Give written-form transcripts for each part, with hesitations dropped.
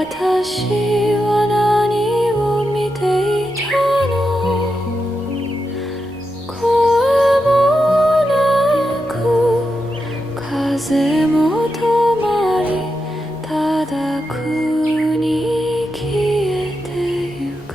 私は何を見ていたの声もなく風も止まりただ苦に消えてゆく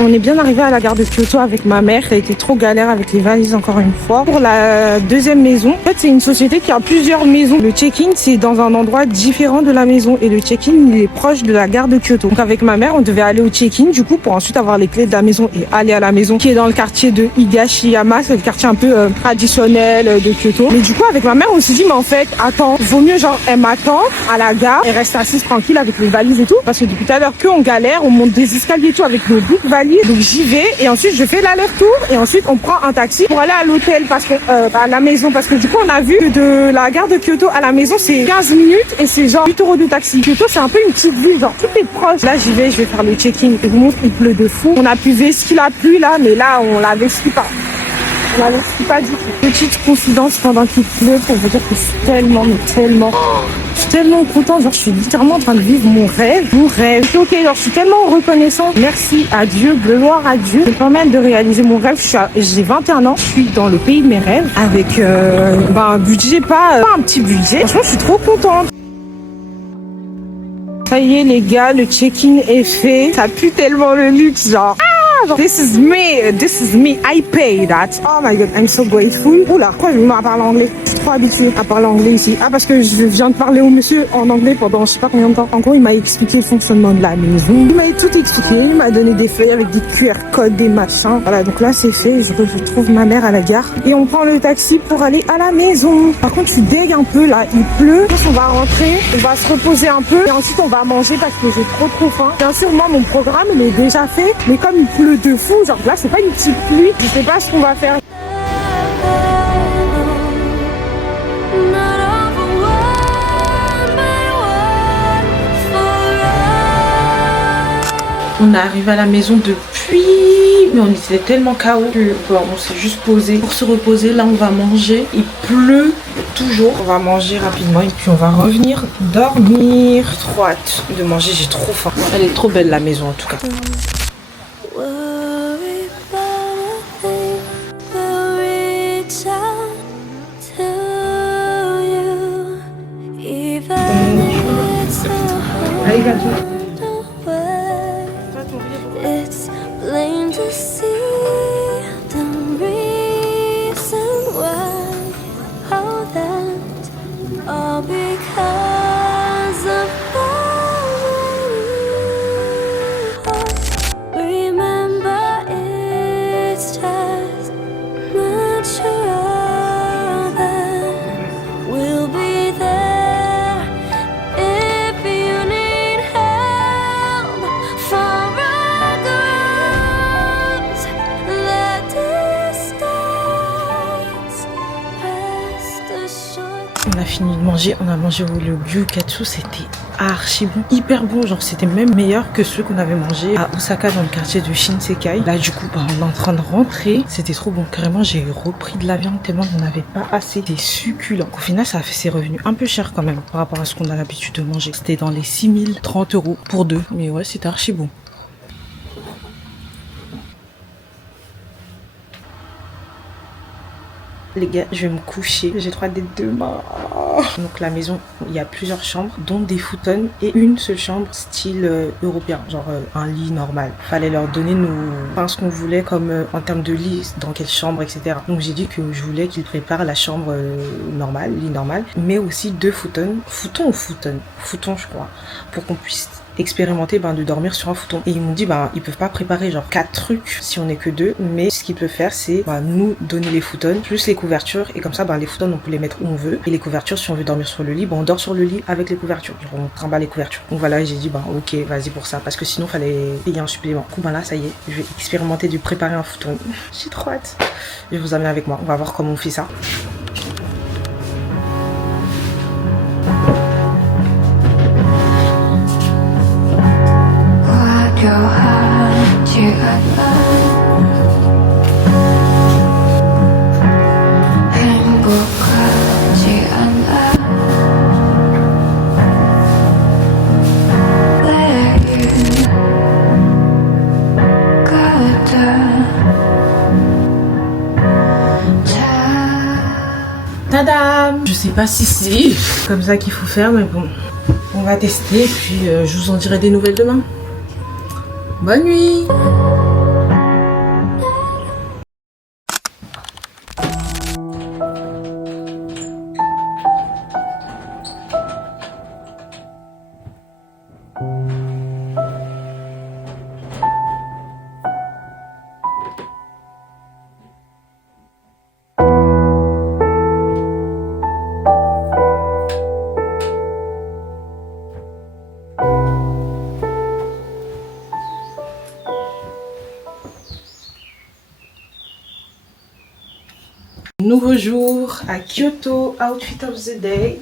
On est bien arrivé à la gare de Kyoto avec ma mère. Ça a été trop galère avec les valises encore une fois. Pour la deuxième maison, en fait c'est une société qui a plusieurs maisons. Le check-in c'est dans un endroit différent de la maison et le check-in il est proche de la gare de Kyoto. Donc avec ma mère on devait aller au check-in du coup pour ensuite avoir les clés de la maison et aller à la maison qui est dans le quartier de Higashiyama. C'est le quartier un peu traditionnel de Kyoto. Mais du coup avec ma mère on s'est dit mais en fait attends, vaut mieux genre elle m'attend à la gare et reste assise tranquille avec les valises et tout parce que depuis tout à l'heure qu'on galère, on monte des escaliers et tout avec nos big valises. Donc j'y vais et ensuite je fais l'aller-retour et ensuite on prend un taxi pour aller à l'hôtel parce que à la maison parce que du coup on a vu que de la gare de Kyoto à la maison c'est 15 minutes et c'est genre 8 € de taxi. Kyoto c'est un peu une petite ville, genre tout est proche. Là j'y vais, je vais faire le check-in et vous montre il pleut de fou. On a pu vesquiller la pluie là mais là on la vesquille pas. On la vesquille pas du tout. Petite confidence pendant qu'il pleut pour vous dire que je suis tellement je suis tellement contente, genre je suis littéralement en train de vivre mon rêve. Ok, genre je suis tellement reconnaissante. Merci à Dieu, gloire à Dieu de me permettre de réaliser mon rêve. J'ai 21 ans, je suis dans le pays de mes rêves avec un budget, pas un petit budget. Franchement, je suis trop contente. Ça y est les gars, le check-in est fait. Ça pue tellement le luxe, genre. This is me, I pay that. Oh my god, I'm so grateful. Oula, pourquoi je me mets à parler anglais? Je suis trop habituée à parler anglais ici. Ah, parce que je viens de parler au monsieur en anglais pendant je sais pas combien de temps. En gros, il m'a expliqué le fonctionnement de la maison. Il m'a tout expliqué, il m'a donné des feuilles avec des QR codes, des machins. Voilà, donc là c'est fait, je retrouve ma mère à la gare. Et on prend le taxi pour aller à la maison. Par contre, je suis deg un peu là, il pleut. On va rentrer, on va se reposer un peu. Et ensuite, on va manger parce que j'ai trop faim. Bien sûr, moi, mon programme, il est déjà fait. Mais comme il pleut de fou, genre là c'est pas une petite pluie, je sais pas ce qu'on va faire. On est arrivé à la maison depuis, mais on était tellement KO que bon, on s'est juste posé pour se reposer. Là on va manger, il pleut toujours. On va manger rapidement et puis on va revenir dormir. J'ai trop hâte de manger, j'ai trop faim. Elle est trop belle la maison en tout cas. It's plain to see the reason why. Oh, that all because of the remember, it's just natural that we'll be there if you need help for us. The distance, rest assured. On a fini de manger, on a mangé le gyukatsu, c'était archi bon, hyper bon, genre c'était même meilleur que ceux qu'on avait mangé à Osaka dans le quartier de Shinsekai. Là du coup on est en train de rentrer, c'était trop bon, carrément j'ai repris de la viande tellement on n'avait pas assez, c'était succulent. Au final ça a fait ses revenus un peu cher quand même par rapport à ce qu'on a l'habitude de manger, c'était dans les 6030 € pour deux, mais ouais c'était archi bon. Les gars, je vais me coucher. J'ai trop hâte d'être demain. Donc la maison, il y a plusieurs chambres, dont des futons et une seule chambre style européen, genre un lit normal. Fallait leur donner ce qu'on voulait comme en termes de lit, dans quelle chambre, etc. Donc j'ai dit que je voulais qu'ils préparent la chambre normale, lit normal, mais aussi deux futons. Futon ou futon? Futon je crois, pour qu'on puisse expérimenter de dormir sur un futon. Et ils m'ont dit ils peuvent pas préparer genre 4 trucs si on est que 2, mais ce qu'ils peuvent faire c'est nous donner les futons plus les couvertures, et comme ça les futons on peut les mettre où on veut, et les couvertures si on veut dormir sur le lit, on dort sur le lit avec les couvertures, genre on trimballe les couvertures. Donc voilà, j'ai dit ok vas-y pour ça, parce que sinon fallait payer un supplément. Du coup là ça y est, je vais expérimenter de préparer un futon. J'ai trop hâte. Je vais vous amener avec moi, on va voir comment on fait ça. sais pas si c'est comme ça qu'il faut faire, mais bon, on va tester et puis je vous en dirai des nouvelles demain. Bonne nuit. Nouveau jour à Kyoto, outfit of the day.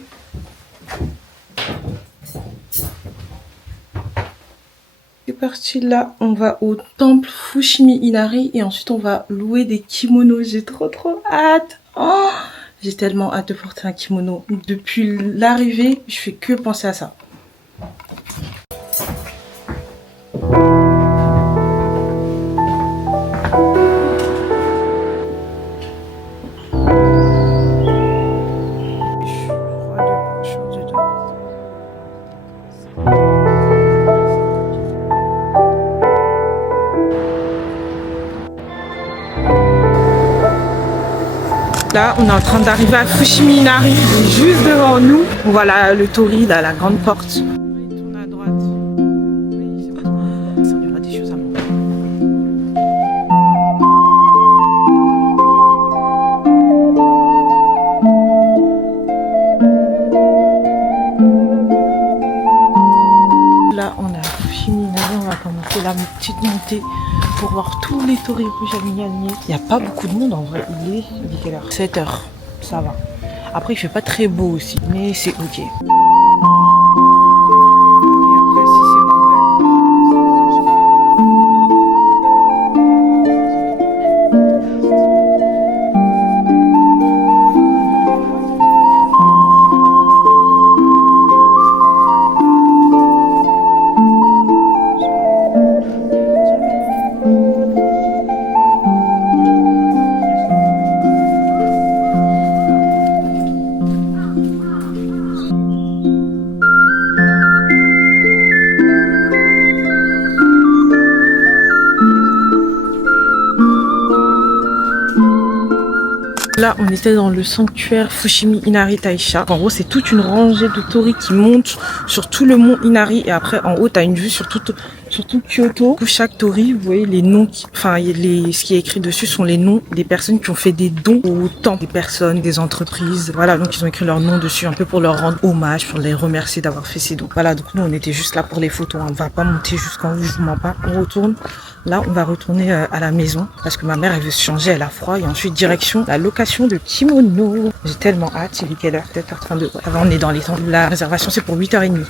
C'est parti, là on va au temple Fushimi Inari et ensuite on va louer des kimonos. J'ai trop hâte. Oh, j'ai tellement hâte de porter un kimono. Depuis l'arrivée, je fais que penser à ça. Là, on est en train d'arriver à Fushimi Inari, juste devant nous. Voilà le torii, là, la grande porte. Il tourne à droite. Oui, c'est bon. Ça, il y aura des choses à montrer. Là, on est à Fushimi Inari, on va commencer la petite montée pour voir tous les torii rouges alignés. Il n'y a pas beaucoup de monde en vrai. Il est quelle heure? 7 heures. Ça va. Après, il fait pas très beau aussi, mais c'est ok. Et après, si c'est Là, on était dans le sanctuaire Fushimi Inari Taisha. En gros, c'est toute une rangée de torii qui monte sur tout le mont Inari. Et après, en haut, tu as une vue sur tout Kyoto. Pour chaque torii, vous voyez les noms, ce qui est écrit dessus sont les noms des personnes qui ont fait des dons au temple. Des personnes, des entreprises. Voilà, donc ils ont écrit leur nom dessus un peu pour leur rendre hommage, pour les remercier d'avoir fait ces dons. Voilà, donc nous, on était juste là pour les photos. On ne va pas monter jusqu'en haut, je vous mens pas. On retourne. Là, on va retourner à la maison parce que ma mère, elle veut se changer, elle a froid. Et ensuite, direction la location de kimono. J'ai tellement hâte. Il est quelle heure? 7h32. Ouais. Avant, on est dans les temps. La réservation, c'est pour 8h30.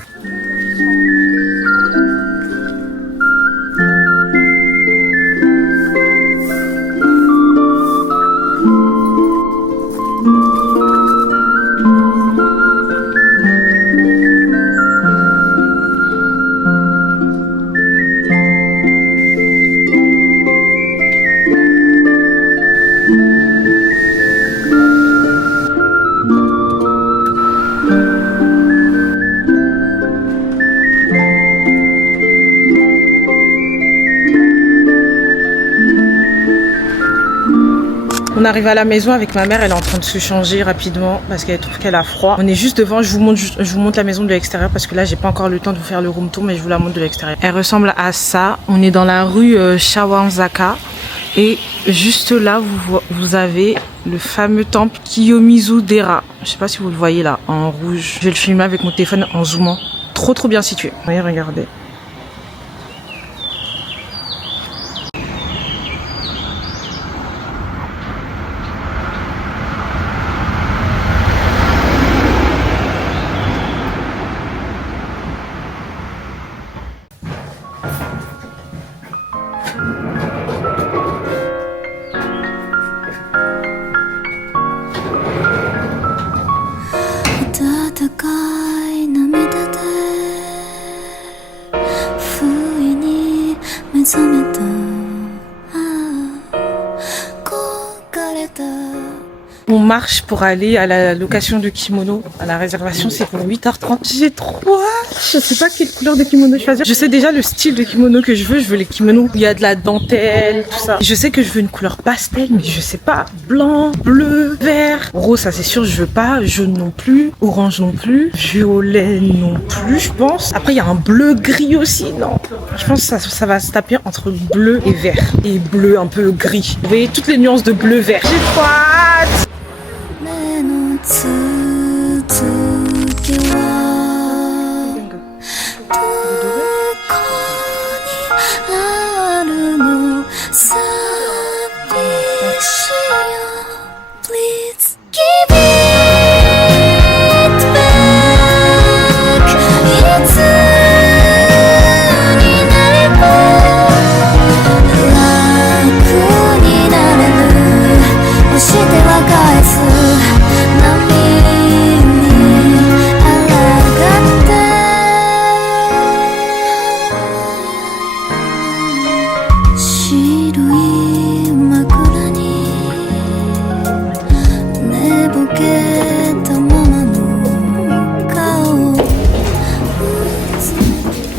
On arrive à la maison avec ma mère, elle est en train de se changer rapidement parce qu'elle trouve qu'elle a froid. On est juste devant, je vous montre la maison de l'extérieur parce que là j'ai pas encore le temps de vous faire le room tour, mais je vous la montre de l'extérieur. Elle ressemble à ça. On est dans la rue Shawanzaka et juste là vous avez le fameux temple Kiyomizu-dera. Je sais pas si vous le voyez là en rouge. Je vais le filmer avec mon téléphone en zoomant. Trop bien situé. Voyez, regardez. marche pour aller à la location de kimono. À la réservation, c'est pour 8h30. J'ai trop hâte. Je sais pas quelle couleur de kimono choisir. Je sais déjà le style de kimono que je veux. Je veux les kimonos où il y a de la dentelle, tout ça. Je sais que je veux une couleur pastel, mais je sais pas. Blanc, bleu, vert. Rose, ça c'est sûr, je veux pas. Jaune non plus. Orange non plus. Violet non plus, je pense. Après, il y a un bleu gris aussi. Non. Je pense que ça va se taper entre bleu et vert. Et bleu un peu gris. Vous voyez toutes les nuances de bleu vert. J'ai trop hâte. 目のつつきはどこにあるの寂しいよ Please give it back いつになれば楽になれる押しては返す波に抗って白い枕に寝ぼけたままの顔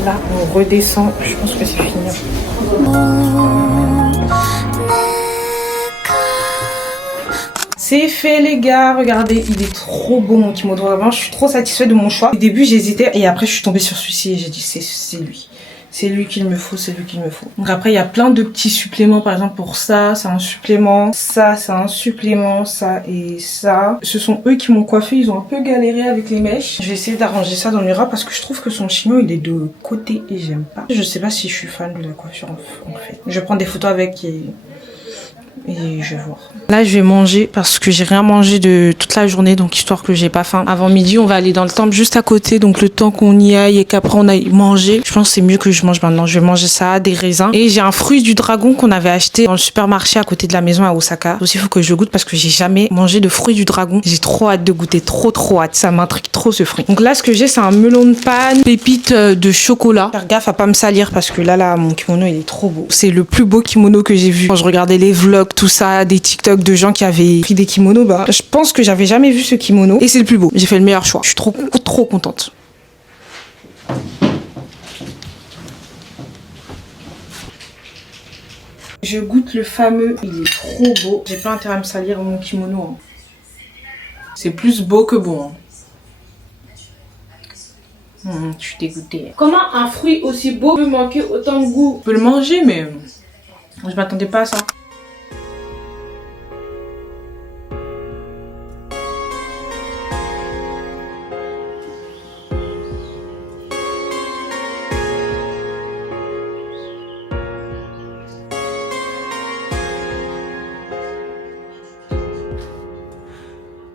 Là, on redescend. Je pense que c'est fini. もうね C'est fait les gars, regardez, il est trop beau mon kimono, vraiment je suis trop satisfaite de mon choix. Au début j'hésitais et après je suis tombée sur celui-ci et j'ai dit c'est lui. C'est lui qu'il me faut, c'est lui qu'il me faut. Donc après il y a plein de petits suppléments, par exemple pour ça, c'est un supplément, ça c'est un supplément, ça et ça. Ce sont eux qui m'ont coiffé, ils ont un peu galéré avec les mèches. Je vais essayer d'arranger ça dans le miroir parce que je trouve que son chignon il est de côté et j'aime pas. Je sais pas si je suis fan de la coiffure en fait. Je vais prendre des photos avec et je vais voir. Là, je vais manger parce que j'ai rien mangé de toute la journée, donc histoire que j'ai pas faim. Avant midi, on va aller dans le temple juste à côté, donc le temps qu'on y aille et qu'après on aille manger, je pense que c'est mieux que je mange maintenant. Je vais manger ça, des raisins. Et j'ai un fruit du dragon qu'on avait acheté dans le supermarché à côté de la maison à Osaka. Aussi, il faut que je goûte parce que j'ai jamais mangé de fruit du dragon. J'ai trop hâte de goûter, trop hâte. Ça m'intrigue trop ce fruit. Donc là, ce que j'ai, c'est un melon de panne, pépite de chocolat. Faire gaffe à pas me salir parce que là, mon kimono, il est trop beau. C'est le plus beau kimono que j'ai vu. Quand je regardais les vlogs, tout ça, des TikTok de gens qui avaient pris des kimonos, bah, je pense que j'avais jamais vu ce kimono et c'est le plus beau. J'ai fait le meilleur choix. Je suis trop contente. Je goûte le fameux, il est trop beau. J'ai pas intérêt à me salir mon kimono. Hein. C'est plus beau que bon. Hein. Je suis dégoûtée. Comment un fruit aussi beau peut manquer autant de goût? Je peux le manger, mais je m'attendais pas à ça.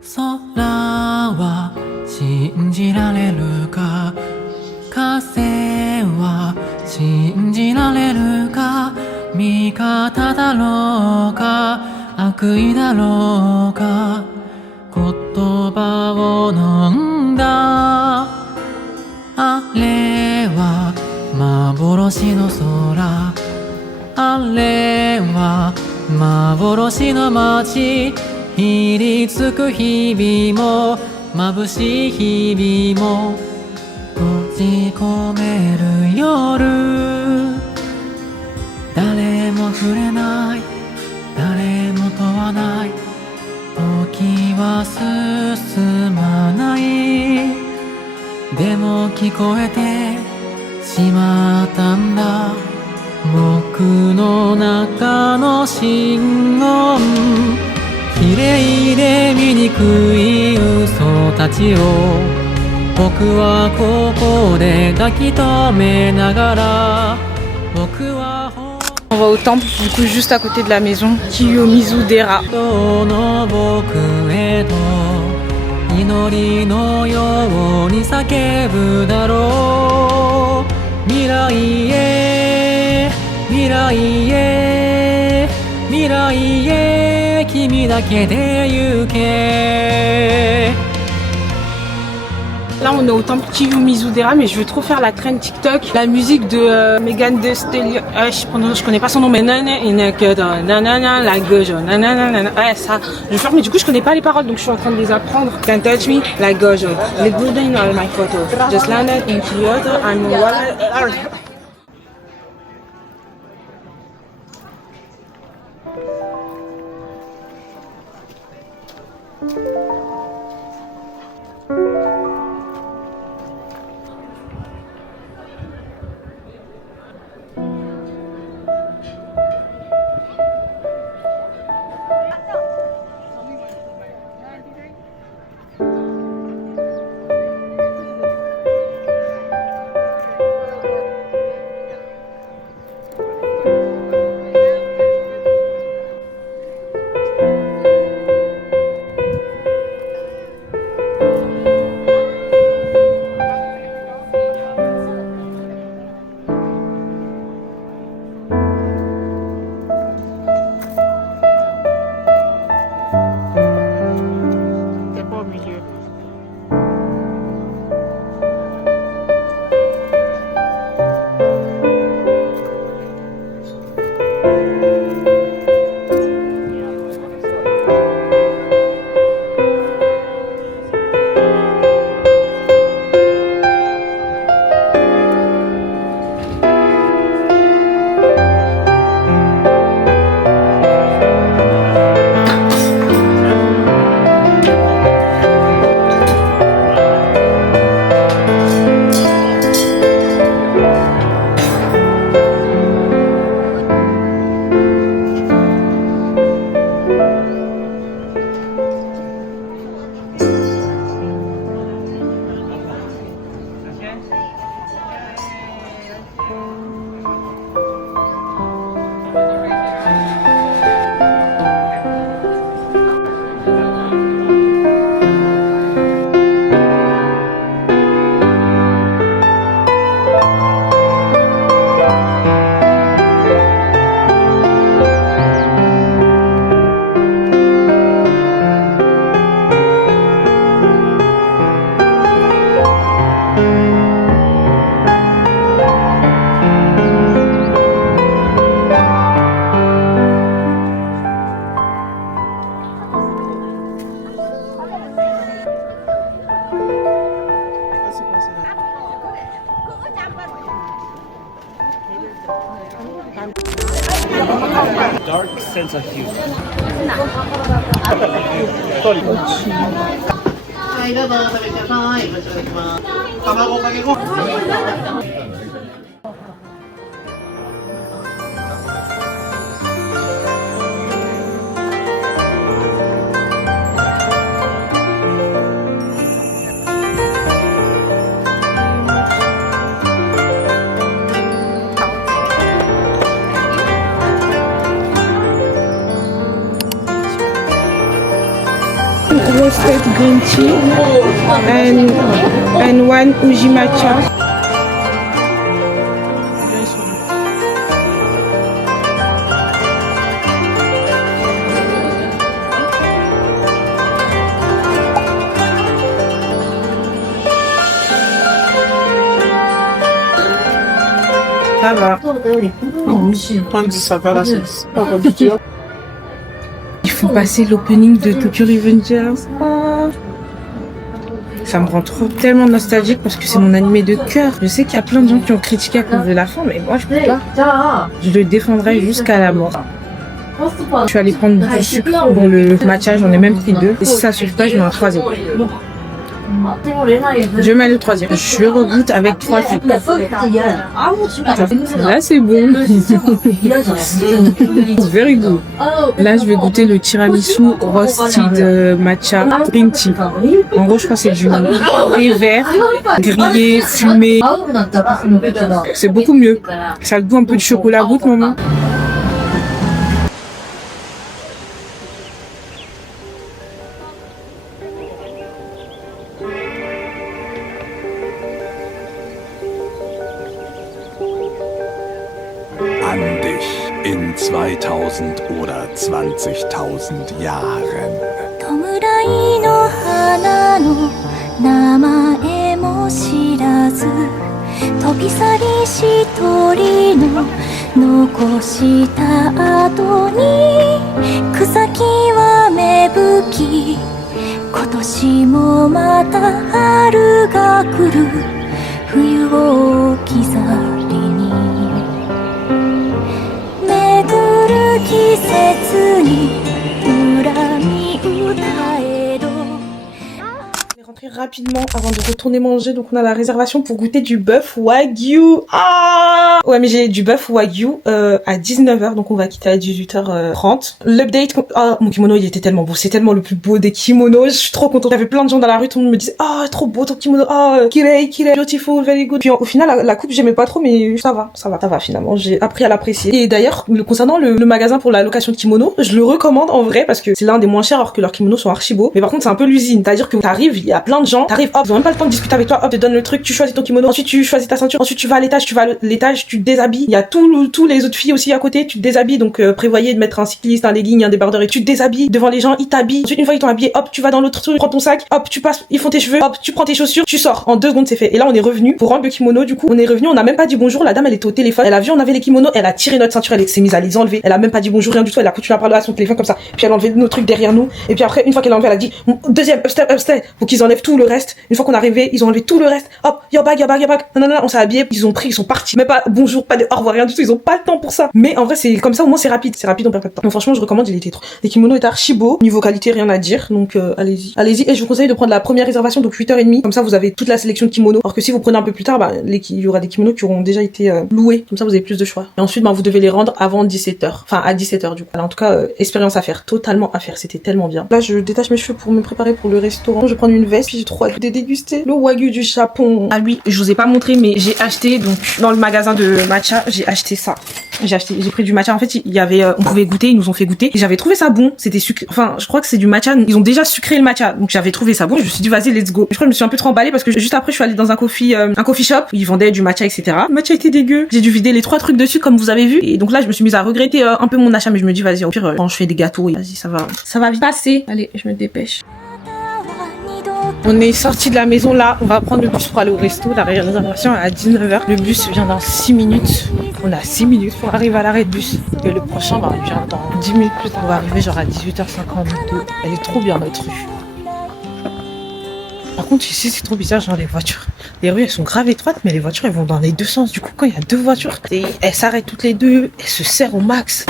Sora wa shinjirareru ka? Kase wa shinjirareru ka? Mikata darou ka? Akui darou ka? Kotoba wo nonda. Are wa maboroshi no sora. Are wa maboroshi no machi. ひりつく日々も眩しい日々も閉じ込める夜誰も触れない誰も問わない時は進まないでも聞こえてしまったんだ僕の中の心音綺麗で醜い嘘たちを僕はここで抱き留めながら僕は On va au temple, du coup juste à côté de la maison, Kiyomizu-dera. 人の僕へと祈りのように叫ぶだろう未来へ未来へ未来へ君だけで行け Là, on est au temple Kiyomizu-dera, mais je veux trop faire la trend TikTok. La musique de Megan Thee Stallion. Je connais pas son nom, mais nanana, la gauche, nanana. Ouais, ça. Je veux faire, mais du coup, je connais pas les paroles, donc je suis en train de les apprendre. Can't touch me, la gauche. Les golden are my photo. Just landed in Kyoto and dark sense of humor. はい、どうぞ食べてください。ご注文します。卵かけご飯。Roasted green tea and one uji matcha. Ça va. Il faut passer l'opening de Tokyo Revengers. Oh. Ça me rend tellement nostalgique parce que c'est mon animé de cœur. Je sais qu'il y a plein de gens qui ont critiqué à cause de la fin, mais moi je peux pas. Je le défendrai jusqu'à la mort. Je suis allée prendre du sucre. Bon, le matcha, j'en ai même pris 2. Et si ça suffit pas, je mets un 3e. Je mets le 3e. Je regoute avec 3 sucres. Là, c'est bon. Very good. Là, je vais goûter le tiramisu roasted matcha green tea. En gros, je crois que c'est du thé vert, grillé, fumé. C'est beaucoup mieux. Ça a le goût un peu de chocolat. Goûte, maman. An dich in 2000 oder 20.000 Jahren. 弔いの花の名前び去りし鳥の残した後に草木は芽吹き今年もまた春が来る冬を置き去りに巡る季節に恨み歌えどRentrer rapidement avant de retourner manger, donc on a la réservation pour goûter du bœuf wagyu. Ah ouais, mais j'ai du bœuf wagyu à 19h, donc on va quitter à 18h30. L'update, ah mon kimono il était tellement beau, c'est tellement le plus beau des kimonos, je suis trop contente. Il y avait plein de gens dans la rue, tout le monde me disait ah trop beau ton kimono, ah kirei, beautiful, very good. Puis au final la coupe j'aimais pas trop, mais ça va finalement, j'ai appris à l'apprécier. Et d'ailleurs concernant le magasin pour la location de kimono, je le recommande en vrai parce que c'est l'un des moins chers alors que leurs kimonos sont archi beaux. Mais par contre c'est un peu l'usine, c'est-à-dire que t'arrives, il y a plein de gens, t'arrives, hop, ils ont même pas le temps de discuter avec toi, hop, te donne le truc, tu choisis ton kimono, ensuite tu choisis ta ceinture, ensuite tu vas à l'étage, tu te déshabilles, il y a tous les autres filles aussi à côté, tu te déshabilles, donc prévoyez de mettre un cycliste, un legging, un débardeur et tu te déshabilles devant les gens, ils t'habillent, ensuite une fois qu'ils t'ont habillé, hop, tu vas dans l'autre truc, tu prends ton sac, hop, tu passes, ils font tes cheveux, hop, tu prends tes chaussures, tu sors, en 2 secondes c'est fait. Et là on est revenu pour rendre le kimono, du coup on est revenu, on a même pas dit bonjour, la dame elle était au téléphone, elle a vu on avait les kimonos, elle a tiré notre ceinture, elle s'est mise à les enlever, elle a même pas dit bonjour, rien du tout, elle a continué à parler à son téléphone comme ça, puis elle a enlevé nos trucs derrière nous, et puis après une fois qu'elle a enlevé elle a dit deuxième upstep, faut qu'ils enlèvent tout le reste. Une fois qu'on est arrivé, ils ont enlevé tout le reste, hop, your bag, non, on s'est habillé, ils ont pris, ils sont partis, même pas bonjour, pas de au revoir, rien du tout, ils ont pas le temps pour ça. Mais en vrai c'est comme ça, au moins c'est rapide, on perd pas de temps. Donc franchement je recommande, il était trop. Les kimonos étaient archi beaux, niveau qualité rien à dire, donc allez-y, et je vous conseille de prendre la première réservation, donc 8h30, comme ça vous avez toute la sélection de kimonos, alors que si vous prenez un peu plus tard, bah il y aura des kimonos qui auront déjà été loués, comme ça vous avez plus de choix. Et ensuite bah vous devez les rendre avant 17h, enfin à 17h du coup. Alors, en tout cas expérience à faire, totalement à faire, c'était tellement bien. Là je détache mes cheveux pour me préparer pour le restaurant, je vais prendre une veste, puis j'ai trop hâte de déguster le wagyu du Japon. Ah oui, je vous ai pas montré mais j'ai acheté donc dans le magasin de matcha, j'ai acheté ça. J'ai pris du matcha, en fait il y avait on pouvait goûter, ils nous ont fait goûter et j'avais trouvé ça bon, c'était sucré, enfin je crois que c'est du matcha, ils ont déjà sucré le matcha, donc j'avais trouvé ça bon, je me suis dit vas-y let's go. Je crois que je me suis un peu trop emballée parce que juste après je suis allée dans un coffee shop où ils vendaient du matcha etc. Le matcha était dégueu, j'ai dû vider les 3 trucs dessus comme vous avez vu et donc là je me suis mise à regretter un peu mon achat, mais je me dis vas-y au pire quand je fais des gâteaux, vas-y ça va vite passer. Allez je me dépêche. On est sorti de la maison là, on va prendre le bus pour aller au resto, la réservation est à 19h, le bus vient dans 6 minutes, on a 6 minutes pour arriver à l'arrêt de bus et le prochain bah vient dans 10 minutes plus tard, on va arriver genre à 18h52, elle est trop bien notre rue. Par contre ici c'est trop bizarre, genre les voitures, les rues elles sont grave étroites mais les voitures elles vont dans les deux sens, du coup quand il y a 2 voitures, elles s'arrêtent toutes les deux, elles se serrent au max.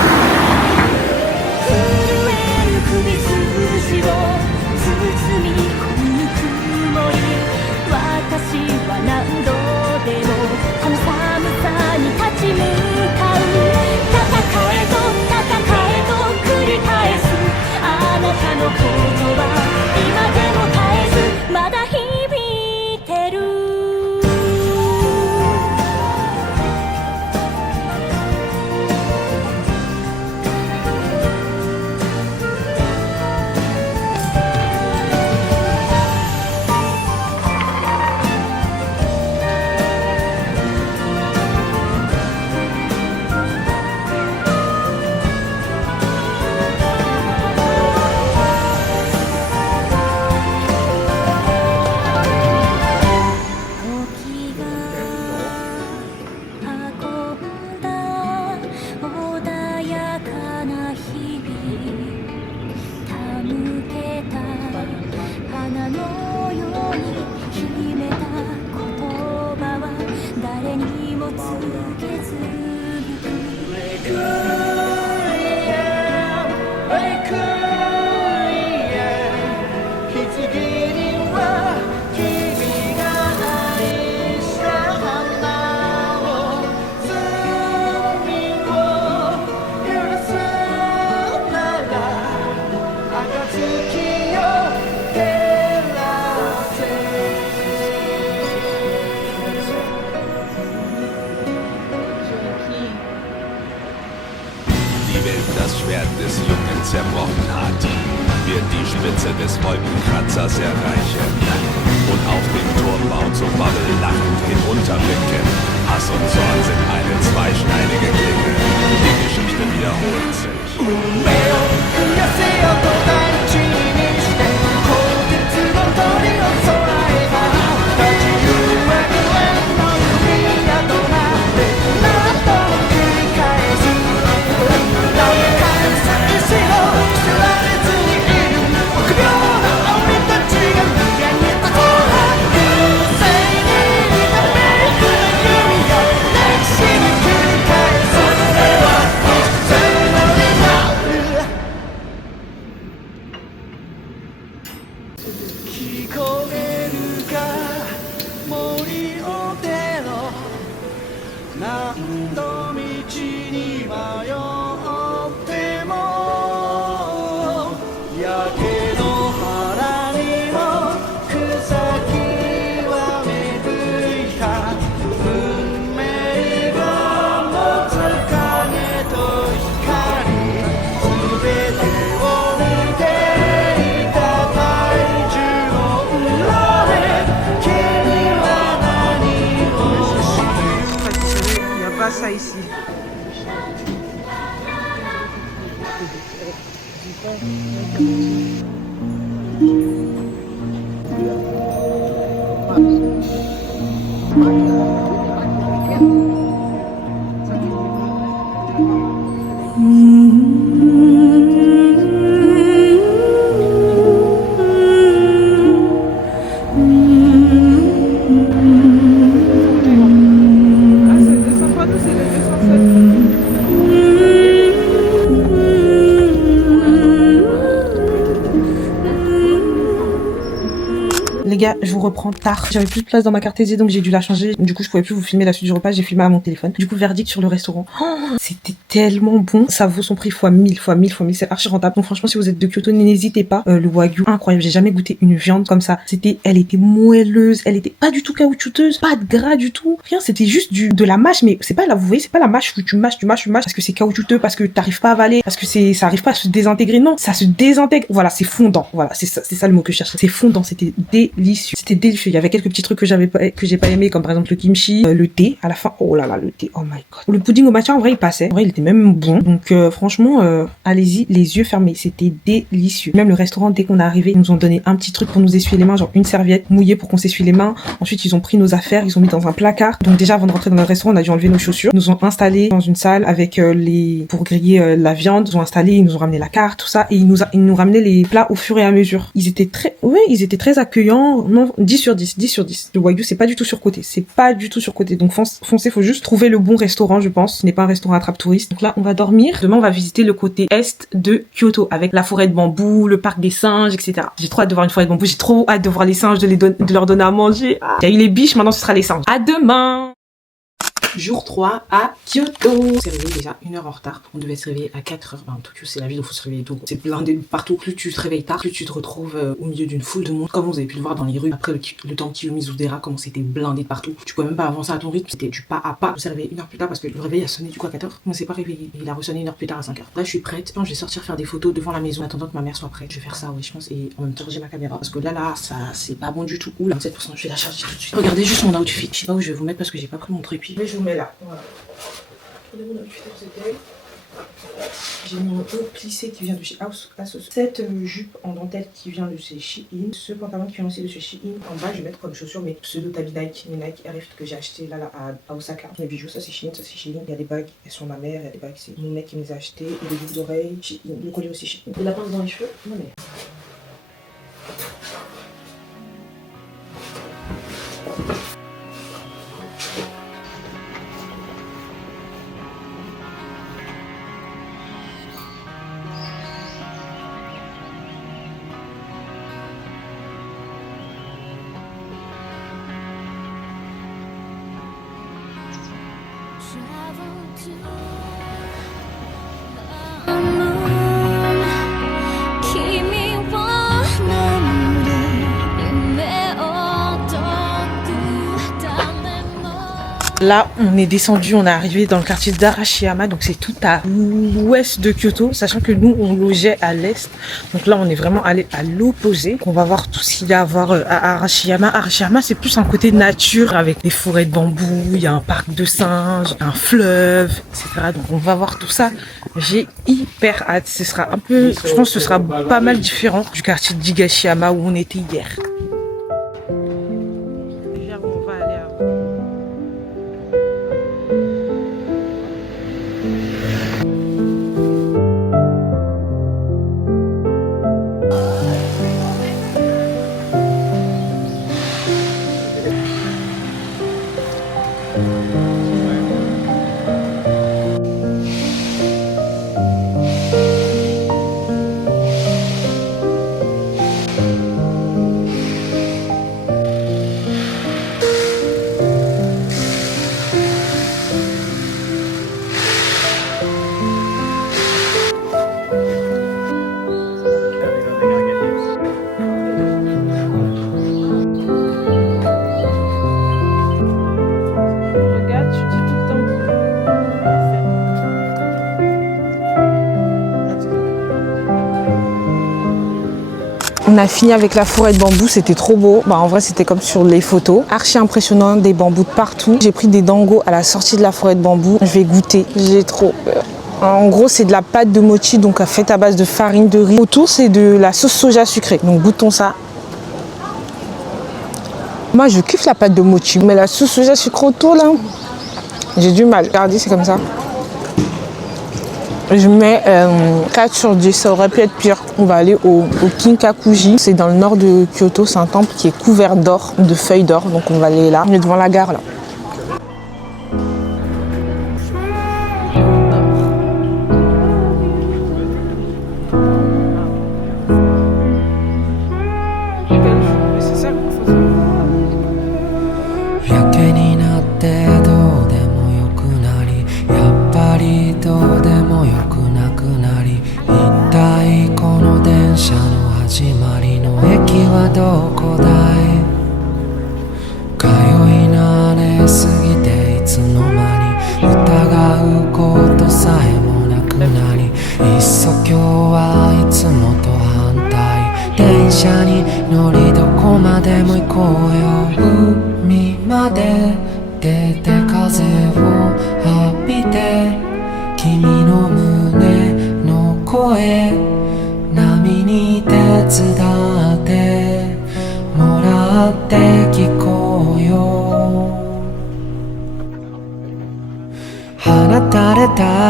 zerbrochen hat, wird die Spitze des Wolkenkratzers erreichen und auf den Turmbau zum Babbel lachend hinunterblicken. Hass und Zorn sind eine zweischneidige Klinge, die Geschichte wiederholt sich. 度に迷っても焼け野原にも草木は芽吹いた運命が持つ影と光全てを見ていた怪獣の裏で君は何を知る Il n'y a pas ça ici. Les gars, je vous reprends tard. J'avais plus de place dans ma carte SD, donc j'ai dû la changer. Du coup, je pouvais plus vous filmer la suite du repas. J'ai filmé à mon téléphone. Du coup, verdict sur le restaurant. Oh, c'était tellement bon. Ça vaut son prix fois 1000. C'est archi rentable. Donc franchement, si vous êtes de Kyoto, n'hésitez pas. Le wagyu, incroyable. J'ai jamais goûté une viande comme ça. Elle était moelleuse. Elle était pas du tout caoutchouteuse. Pas de gras du tout. Rien. C'était juste de la mâche. Mais c'est pas là, vous voyez, c'est pas la mâche où tu mâches parce que c'est caoutchouteux, parce que t'arrives pas à avaler, parce que ça arrive pas à se désintégrer. Non, ça se désintègre. Voilà, c'est fondant. Voilà, c'est ça le mot que je cherchais. C'est fondant. C'était délicieux. C'était délicieux. Il y avait quelques petits trucs que j'ai pas aimé, comme par exemple le kimchi, le thé à la fin. Oh là là, le thé. Oh my god. Le pudding au matcha, en vrai, il passait. En vrai, il était même bon. Donc franchement, allez-y, les yeux fermés. C'était délicieux. Même le restaurant, dès qu'on est arrivé, ils nous ont donné un petit truc pour nous essuyer les mains, genre une serviette mouillée pour qu'on s'essuie les mains. Ensuite, ils ont pris nos affaires, ils ont mis dans un placard. Donc déjà, avant de rentrer dans le restaurant, on a dû enlever nos chaussures. Ils nous ont installés dans une salle avec pour griller la viande. Ils nous ont installés, ils nous ont ramené la carte, tout ça, et ils nous ramenaient les plats au fur et à mesure. Ils étaient très accueillants. Non, 10 sur 10. Le wagyu, c'est pas du tout surcoté. Donc foncez, faut juste trouver le bon restaurant, je pense. Ce n'est pas un restaurant attrape-touriste. Donc là, on va dormir. Demain, on va visiter le côté est de Kyoto avec la forêt de bambou, le parc des singes, etc. J'ai trop hâte de voir une forêt de bambou. J'ai trop hâte de voir les singes, de leur donner à manger. Il y a eu les biches, maintenant ce sera les singes. À demain! Jour 3 à Kyoto. On s'est réveillé déjà 1 heure en retard. On devait se réveiller à 4 heures. Tokyo, c'est la ville où il faut se réveiller tôt. C'est blindé partout. Plus tu te réveilles tard, plus tu te retrouves au milieu d'une foule de monde. Comme vous avez pu le voir dans les rues. Après le temps Kiyomizu-dera, comment c'était blindé de partout. Tu pouvais même pas avancer à ton rythme. C'était du pas à pas. On s'est réveillé 1 heure plus tard parce que le réveil a sonné du coup à 4 heures. On s'est pas réveillé. Il a ressonné 1 heure plus tard à 5 heures. Là, je suis prête. Je vais sortir faire des photos devant la maison en attendant que ma mère soit prête. Je vais faire ça, oui, je pense. Et en même temps, j'ai ma caméra. Parce que là, ça, c'est pas bon du tout. Oula, 7%. Je vais la charger tout de suite. Regardez juste mon outfit. Je sais pas où je vais vous mettre parce que j'ai pas pris mon trépied. Mais je vous mets là. Voilà. Regardez mon outfit, j'ai mis mon haut plissé qui vient de chez Asos. Cette jupe en dentelle qui vient de chez Shein. Ce pantalon qui vient aussi de chez Shein. En bas, je vais mettre comme chaussures mes pseudo-tabis Nike, mes Nike RF que j'ai acheté là à Osaka. Les bijoux, ça c'est Shein, Il y a des bagues, elles sont ma mère. Il y a des bagues, c'est mon mec qui me les a achetées. Et des boucles d'oreilles, Shein. Le collier aussi Shein. Et la pince dans les cheveux, ma mère. Travel to the moon 君を眠る夢を解く誰も Là, on est descendu, on est arrivé dans le quartier d'Arashiyama, donc c'est tout à l'ouest de Kyoto, sachant que nous, on logeait à l'est. Donc là, on est vraiment allé à l'opposé. On va voir tout ce qu'il y a à voir à Arashiyama. Arashiyama, c'est plus un côté nature avec des forêts de bambou, il y a un parc de singes, un fleuve, etc. Donc on va voir tout ça. J'ai hyper hâte. Ce sera un peu, je pense que ce sera pas mal différent du quartier d'Higashiyama où on était hier. a fini avec la forêt de bambou, c'était trop beau. Bah, en vrai, c'était comme sur les photos. Archi impressionnant, des bambous de partout. J'ai pris des dangos à la sortie de la forêt de bambou. Je vais goûter, j'ai trop peur. En gros, c'est de la pâte de mochi, donc faite à base de farine de riz. Autour, c'est de la sauce soja sucrée. Donc goûtons ça. Moi, je kiffe la pâte de mochi, mais la sauce soja sucrée autour, là, j'ai du mal. Regardez, c'est comme ça. Je mets 4 sur 10, ça aurait pu être pire. On va aller au Kinkakuji. C'est dans le nord de Kyoto, c'est un temple qui est couvert d'or, de feuilles d'or. Donc on va aller là. On est devant la gare là.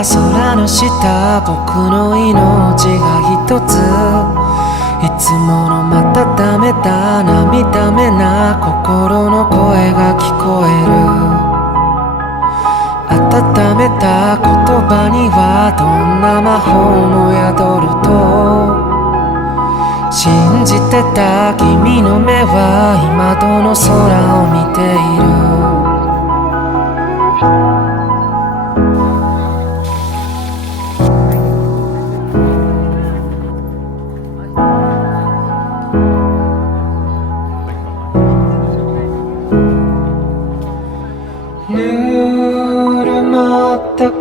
空の下僕の命が一ついつものまたためた涙目な心の声が聞こえる温めた言葉にはどんな魔法も宿ると信じてた君の目は今どの空を見ている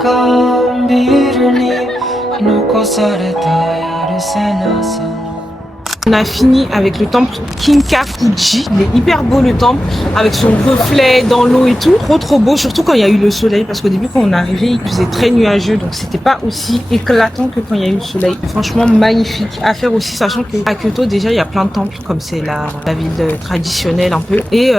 缶ビールに残されたやるせなさ。On a fini avec le temple Kinkakuji. Il est hyper beau le temple, avec son reflet dans l'eau et tout. Trop beau, surtout quand il y a eu le soleil. Parce qu'au début, quand on est arrivé, il faisait très nuageux. Donc c'était pas aussi éclatant que quand il y a eu le soleil. Franchement, magnifique. À faire aussi, sachant qu'à Kyoto, déjà, il y a plein de temples. Comme c'est la ville traditionnelle un peu. Et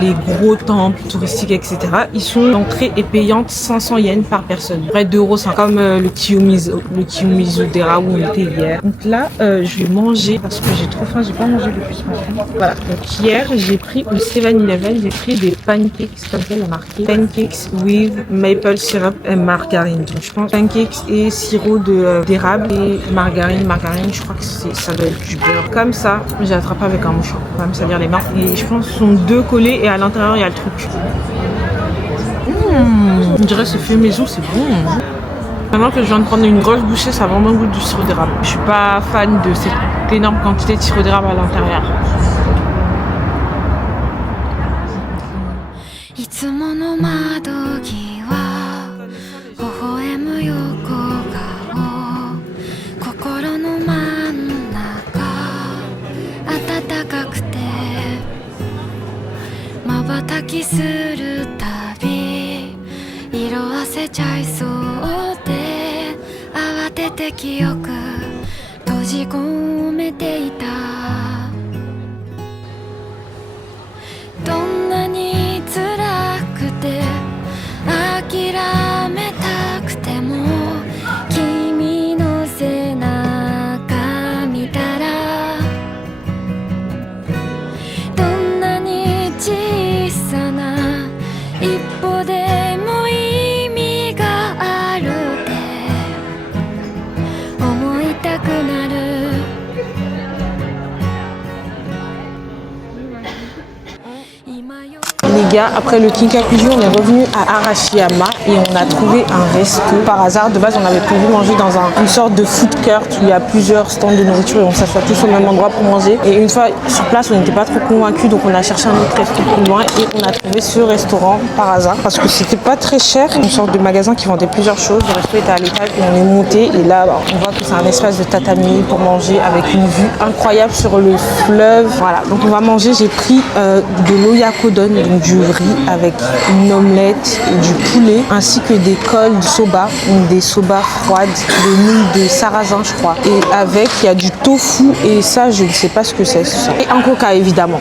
les gros temples touristiques, etc. Ils sont l'entrée est payante 500 yens par personne. Près d'€5. C'est comme le Kiyomizu-dera où on était hier. Donc là, je vais manger parce que j'ai trop faim, j'ai pas mangé depuis ce matin. Voilà, donc hier j'ai pris au 7-Eleven, j'ai pris des pancakes, comme elle a marqué, pancakes with maple syrup and margarine. Donc je pense pancakes et sirop d'érable et margarine, je crois que ça doit être du beurre. Comme ça, j'ai attrapé avec un mouchoir, quand même salir les mains. Et je pense qu'ils sont deux collés et à l'intérieur il y a le truc. On dirait ce fait maison, c'est bon. Maintenant que je viens de prendre une grosse bouchée, ça a vraiment le goût du sirop d'érable. Je suis pas fan de cette énorme quantité de sirop d'érable à l'intérieur. Les gars, après le Kinkakuju, on est revenu à Arashiyama et on a trouvé un resto. Par hasard, de base, on avait prévu manger dans une sorte de food court où il y a plusieurs stands de nourriture et on s'assoit tous au même endroit pour manger. Et une fois sur place, on n'était pas trop convaincus, donc on a cherché un autre resto plus loin et on a trouvé ce restaurant par hasard parce que c'était pas très cher. Une sorte de magasin qui vendait plusieurs choses. Le resto était à l'étage et on est monté et là, on voit que c'est un espace de tatami pour manger avec une vue incroyable sur le fleuve. Voilà, donc on va manger. J'ai pris de l'oyakodon, donc du riz avec une omelette, du poulet, ainsi que des cold soba, donc des soba froides, des nouilles de sarrasin, je crois. Et avec, il y a du tofu et ça, je ne sais pas ce que c'est. Et un coca, évidemment.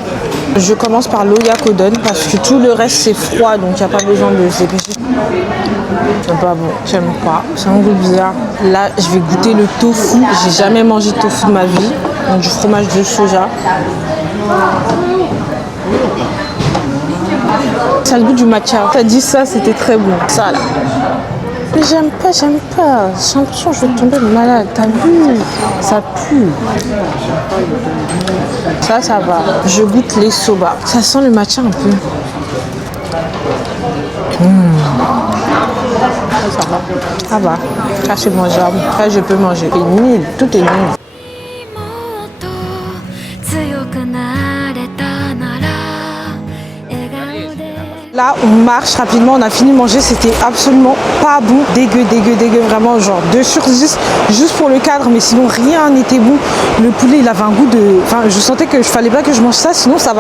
Je commence par l'oyakodon parce que tout le reste c'est froid, donc il n'y a pas besoin de se dépêcher. C'est pas bon, j'aime pas, c'est un goût bizarre. Là, je vais goûter le tofu. J'ai jamais mangé de tofu de ma vie, donc du fromage de soja. Ça a le goût du matcha. T'as dit ça, c'était très bon. Ça là. Mais j'aime pas. J'ai l'impression que je vais tomber malade. T'as vu? Ça pue. Ça va. Je goûte les soba. Ça sent le matcha un peu. Ça va. Ça c'est mangeable. Ça je peux manger. C'est nul. Tout est nul. もっと強くなれたなら笑顔で Là, on marche rapidement, on a fini de manger, c'était absolument pas bon, dégueu, vraiment genre 2 sur 10, juste pour le cadre, mais sinon rien n'était bon. Le poulet, il avait un goût de... Enfin, je sentais que fallait pas que je mange ça, sinon ça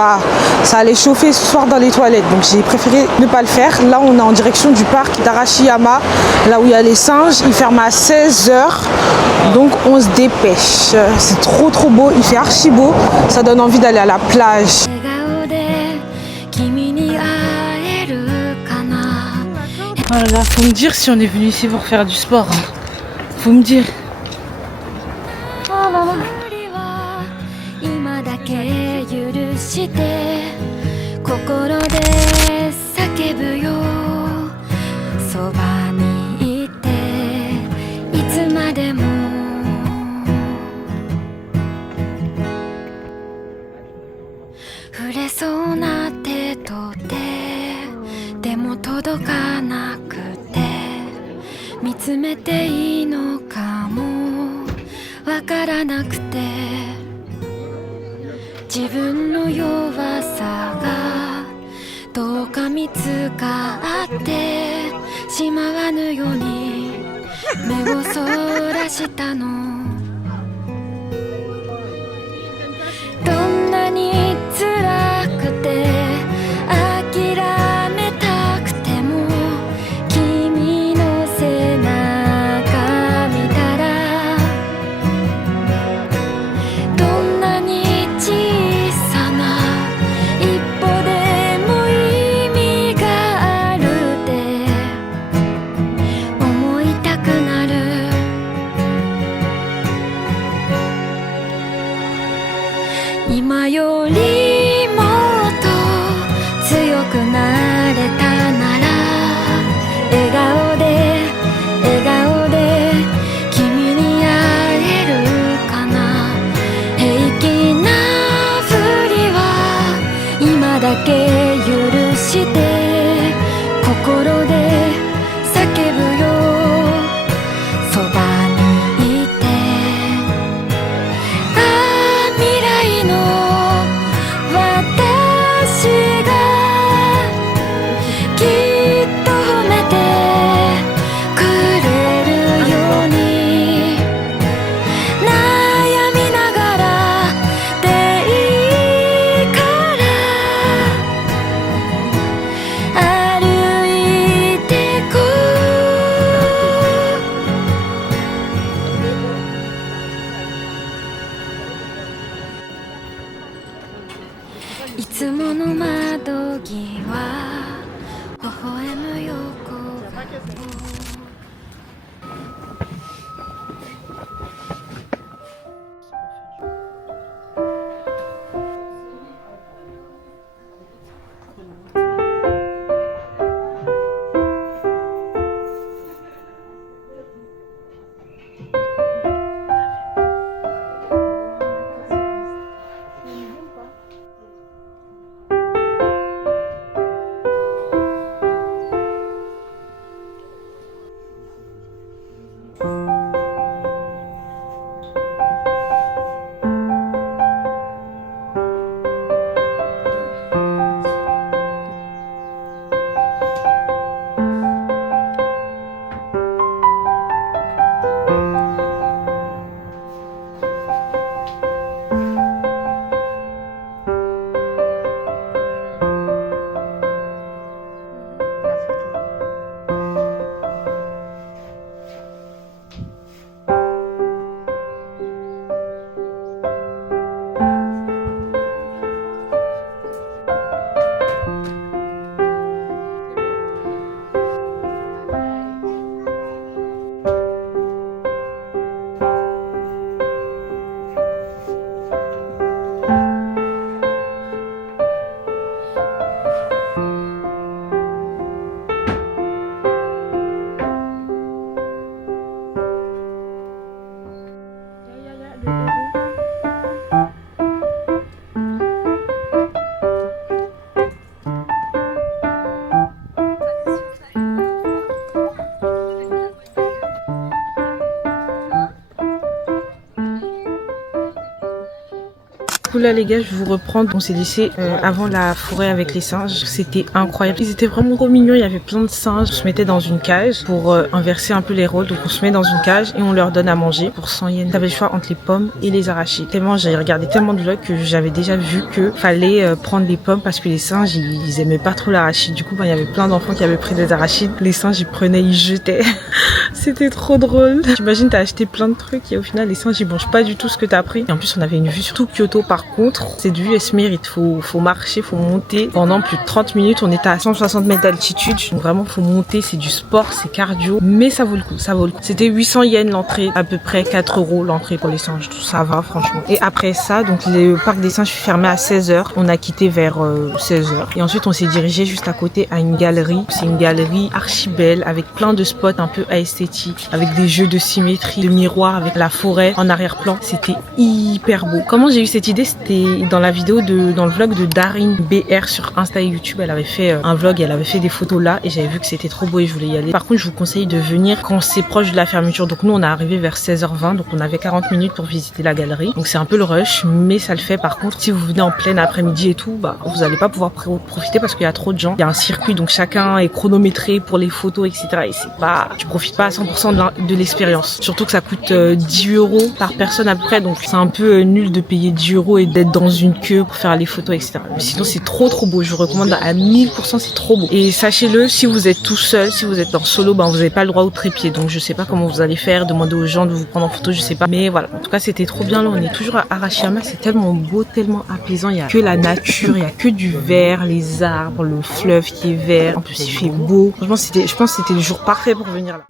allait chauffer ce soir dans les toilettes, donc j'ai préféré ne pas le faire. Là, on est en direction du parc d'Arashiyama, là où il y a les singes, il ferme à 16h, donc on se dépêche. C'est trop beau, il fait archi beau, ça donne envie d'aller à la plage. 笑顔で君に会えるかな Oh là là, faut me dire si on est venu ici pour faire du sport. Faut me dire. りは今だけ許して心で叫ぶよそばにいていつまでも触れそうな手と手でも届かなくて見つめていいのかもわからなくて自分の弱さがどうか見つかってしまわぬように目をそらしたのどんなに辛くて諦めたくても君の背中見たらどんなに小さな一歩でも意味があるって思いたくなる今よりもっと強くなれたなら笑顔で君に会えるかな平気なふりは今だけ許して心で叫ぶよそばにいて未来の私がきっと褒めてくれるように悩みながらでいいから coup là les gars, je vais vous reprendre. On s'est laissé avant la forêt avec les singes. C'était incroyable. Ils étaient vraiment trop mignons. Il y avait plein de singes. On se mettait dans une cage pour inverser un peu les rôles. Donc on se met dans une cage et on leur donne à manger pour 100 yens. T'avais le choix entre les pommes et les arachides. Tellement j'ai regardé tellement de vlogs que j'avais déjà vu que fallait prendre les pommes parce que les singes ils aimaient pas trop l'arachide. Du coup il y avait plein d'enfants qui avaient pris des arachides. Les singes ils prenaient, ils jetaient. C'était trop drôle. T'imagines, t'as acheté plein de trucs et au final les singes ils mangent pas du tout ce que t'as pris. Et en plus on avait une vue sur tout Kyoto. Par contre, cette vue elle se mérite. Faut marcher, faut monter pendant plus de 30 minutes. On était à 160 mètres d'altitude. Donc vraiment faut monter, c'est du sport, c'est cardio. Mais ça vaut le coup, ça vaut le coup. C'était 800 yens l'entrée, à peu près 4 € l'entrée pour les singes. Tout ça va franchement. Et après ça, donc le parc des singes fermé à 16h. On a quitté vers 16h. Et ensuite on s'est dirigé juste à côté à une galerie. C'est une galerie archi belle avec plein de spots un peu esthétiques, avec des jeux de symétrie, de miroirs, avec la forêt en arrière-plan. C'était hyper beau. Comment j'ai eu cette idée? C'était dans la vidéo dans le vlog de Darin BR sur Insta et YouTube. Elle avait fait un vlog, elle avait fait des photos là et j'avais vu que c'était trop beau et je voulais y aller. Par contre, je vous conseille de venir quand c'est proche de la fermeture. Donc nous, on est arrivé vers 16h20, donc on avait 40 minutes pour visiter la galerie. Donc c'est un peu le rush, mais ça le fait. Par contre, si vous venez en plein après-midi et tout, vous allez pas pouvoir profiter parce qu'il y a trop de gens. Il y a un circuit, donc chacun est chronométré pour les photos, etc. Et c'est pas, tu profites pas à 100% de l'expérience. Surtout que ça coûte 10 € par personne après, donc c'est un peu nul de payer 10 € et d'être dans une queue pour faire les photos, etc. Mais sinon, c'est trop beau. Je vous recommande à 1000%, c'est trop beau. Et sachez-le, si vous êtes tout seul, si vous êtes en solo, vous n'avez pas le droit au trépied. Donc je sais pas comment vous allez faire, demandez aux gens de vous prendre en photo, je sais pas. Mais voilà, en tout cas, c'était trop bien. Là, on est toujours à Arashiyama, c'est tellement beau, tellement apaisant. Il y a que la nature, il y a que du vert, les arbres, le fleuve qui est vert. En plus, il fait beau. Franchement, je pense que c'était le jour parfait pour venir là.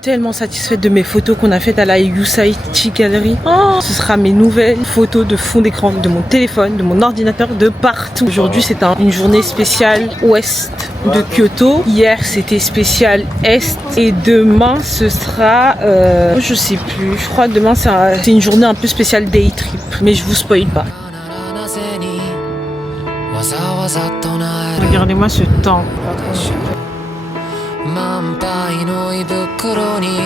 Tellement satisfaite de mes photos qu'on a faites à la Yusaichi Gallery. Oh, ce sera mes nouvelles photos de fond d'écran de mon téléphone, de mon ordinateur, de partout. Aujourd'hui, c'est une journée spéciale ouest de Kyoto. Hier, c'était spécial est. Et demain, ce sera... je sais plus. Je crois que demain, c'est une journée un peu spéciale day trip. Mais je vous spoil pas. Regardez-moi ce temps. 満杯の胃袋に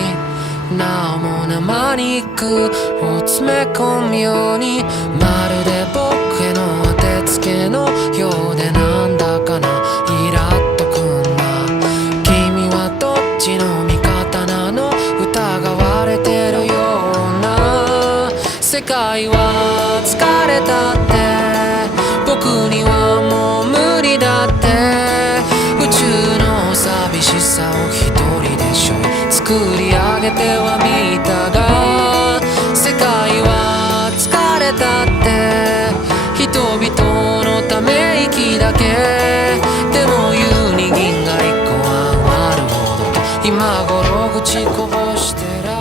なおも生肉を詰め込むようにまるで僕への当てつけのようでなんだかなイラッとくんな君はどっちの味方なの疑われてるような世界は疲れたって僕にはもう無理だって宇宙の寂しさを一人でしょ作り上げてはみたが世界は疲れたって人々のため息だけでも言うに銀が一個はなるほど今頃口こぼしてら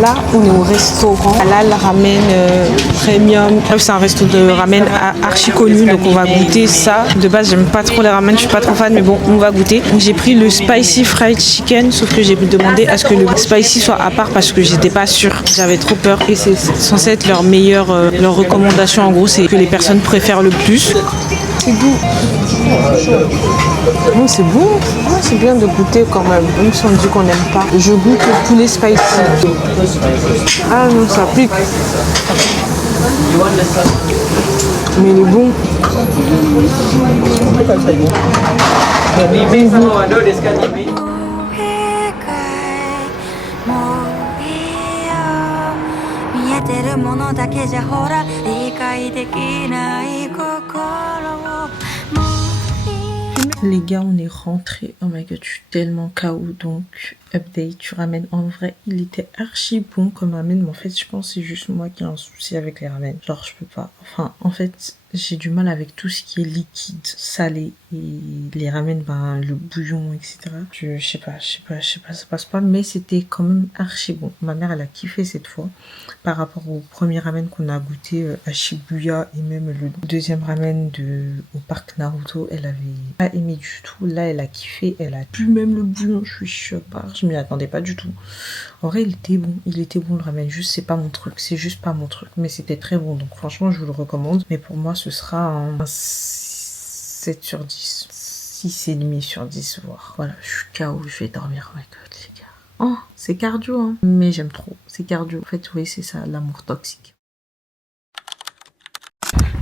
Là, on est au restaurant Halal Ramen Premium. C'est un resto de ramen archi connu, donc on va goûter ça. De base, j'aime pas trop les ramen, je suis pas trop fan, mais bon, on va goûter. J'ai pris le spicy fried chicken, sauf que j'ai demandé à ce que le spicy soit à part parce que j'étais pas sûre. J'avais trop peur et c'est censé être leur recommandation. En gros, c'est que les personnes préfèrent le plus. C'est doux. Non, c'est bon. Ouais, c'est bien de goûter quand même si on dit qu'on n'aime pas. Je goûte le poulet spicy. Ah non, ça pique. Mais il est bon. Les gars, on est rentrés. Oh my god, je suis tellement KO. Donc, update, tu ramènes. En vrai, il était archi bon comme ramen. Mais en fait, je pense que c'est juste moi qui ai un souci avec les ramen. Genre, je peux pas. Enfin, en fait, j'ai du mal avec tout ce qui est liquide, salé, et les ramen, ben, le bouillon, etc. Je sais pas, ça passe pas, mais c'était quand même archi bon. Ma mère, elle a kiffé cette fois, par rapport au premier ramen qu'on a goûté à Shibuya, et même le deuxième ramen au parc Naruto, elle avait pas aimé du tout. Là, elle a kiffé, elle a bu même le bouillon, je suis choquée, je m'y attendais pas du tout. En vrai, il était bon le ramen, juste c'est pas mon truc, c'est juste pas mon truc, mais c'était très bon, donc franchement, je vous le recommande, mais pour moi, ce sera un 7 sur 10. 6,5 sur 10, voire. Voilà, je suis KO, je vais dormir. Oh my god, les gars. Oh, c'est cardio, hein. Mais j'aime trop. C'est cardio. En fait, oui, c'est ça, l'amour toxique.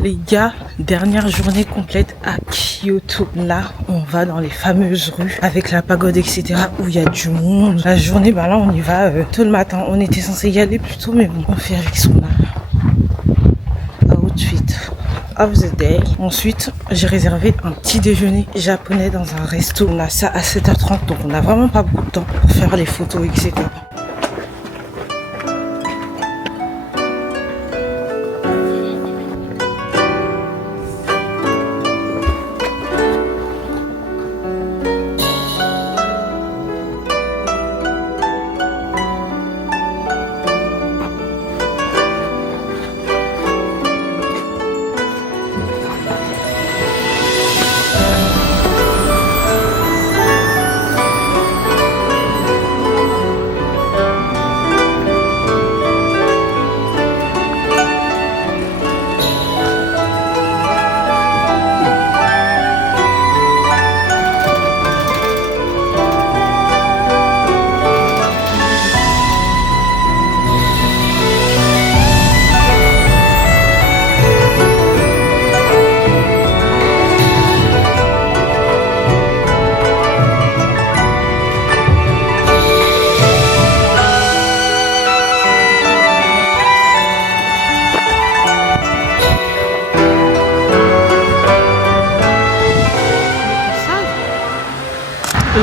Les gars, dernière journée complète à Kyoto. Là, on va dans les fameuses rues avec la pagode, etc. où il y a du monde. La journée, bah là, on y va tôt le matin. On était censé y aller plus tôt, mais bon, on fait avec son outfit of the day. Ensuite, j'ai réservé un petit déjeuner japonais dans un resto. On a ça à 7h30, donc on n'a vraiment pas beaucoup de temps pour faire les photos, etc.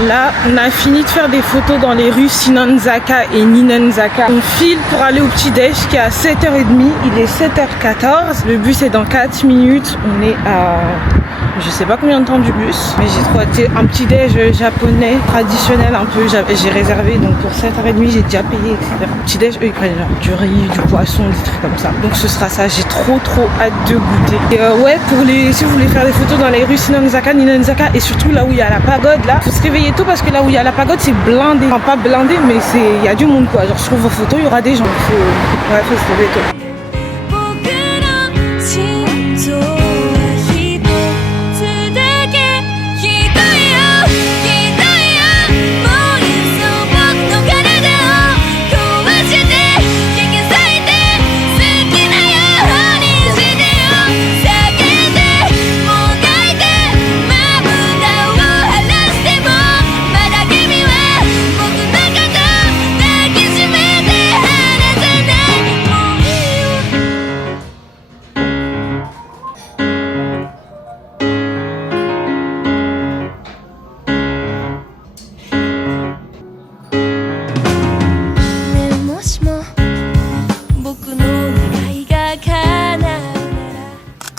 Là, on a fini de faire des photos dans les rues Shinonzaka et Ninenzaka. On file pour aller au petit-déj qui est à 7h30. Il est 7h14. Le bus est dans 4 minutes. On est à... je sais pas combien de temps du bus, mais j'ai trouvé un petit-déj japonais traditionnel un peu. J'ai réservé donc pour 7h30, j'ai déjà payé, etc. Petit-déj, eux ils prennent du riz, du poisson, des trucs comme ça. Donc ce sera ça. J'ai trop hâte de goûter. Et ouais, si vous voulez faire des photos dans les rues Shinonzaka, Ninenzaka et surtout là où il y a la pagode, là, faut se réveiller tôt parce que là où il y a la pagode, c'est blindé. Enfin pas blindé, mais il y a du monde quoi. Genre sur vos photos, il y aura des gens. Faut se réveiller tôt.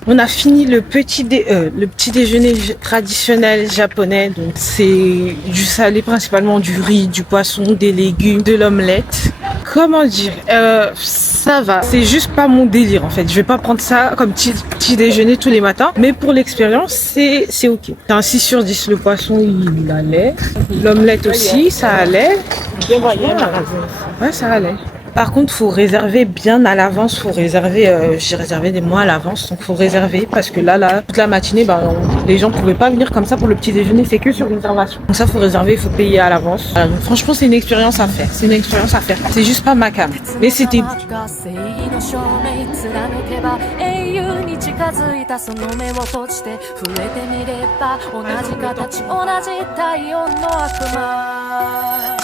On a fini le petit déjeuner traditionnel japonais. Donc c'est du salé, principalement du riz, du poisson, des légumes, de l'omelette. Comment dire, ça va. C'est juste pas mon délire en fait. Je vais pas prendre ça comme petit déjeuner tous les matins. Mais pour l'expérience, c'est ok. C'est un 6 sur 10. Le poisson, il allait. L'omelette aussi, ça allait. Ouais, ça allait. Par contre, faut réserver bien à l'avance. J'ai réservé des mois à l'avance, donc faut réserver parce que là, toute la matinée, les gens pouvaient pas venir comme ça pour le petit déjeuner. C'est que sur réservation. Donc ça, faut réserver, il faut payer à l'avance. Voilà, donc franchement, c'est une expérience à faire. C'est juste pas ma cam, mais c'était. 近づいたその目を閉じて触れてみれば同じ形同じ体温の悪魔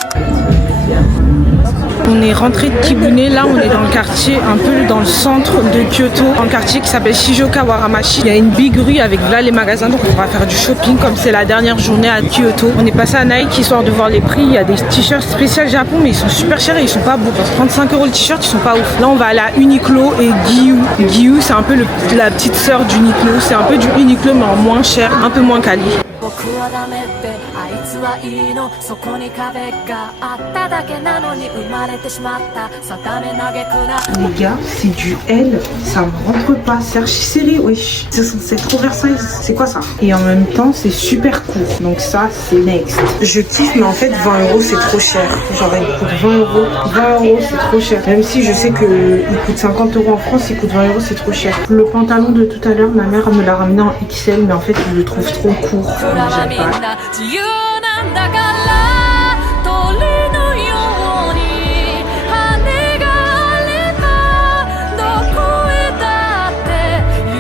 On est rentré de Kibune, là on est dans le quartier, un peu dans le centre de Kyoto, un quartier qui s'appelle Shijuoka Waramachi. Il y a une big rue avec là les magasins, donc on va faire du shopping comme c'est la dernière journée à Kyoto. On est passé à Nike histoire de voir les prix. Il y a des t-shirts spéciaux Japon, mais ils sont super chers et ils sont pas beaux. 35 € le t-shirt, ils sont pas ouf. Là on va aller à Uniqlo et Giyu. Giyu c'est un peu la petite sœur d'Uniqlo. C'est un peu du Uniqlo mais en moins cher, un peu moins quali. 僕はダメってあいつはいいのそこに壁があっただけなのに生まれてしまった定め嘆くな Les gars, c'est du L, ça me rentre pas. C'est archi serré, wesh. C'est censé être oversize. C'est quoi ça? Et en même temps, c'est super court. Donc ça, c'est next. Je kiffe, mais en fait, 20 € c'est trop cher. Genre, il coûte 20 €. 20 € c'est trop cher. Même si je sais qu'il coûte 50 € en France, il coûte 20 € c'est trop cher. Le pantalon de tout à l'heure, ma mère me l'a ramené en XL, mais en fait, je le trouve trop court. はみんな自由なんだから鳥のように羽があればどこへだって行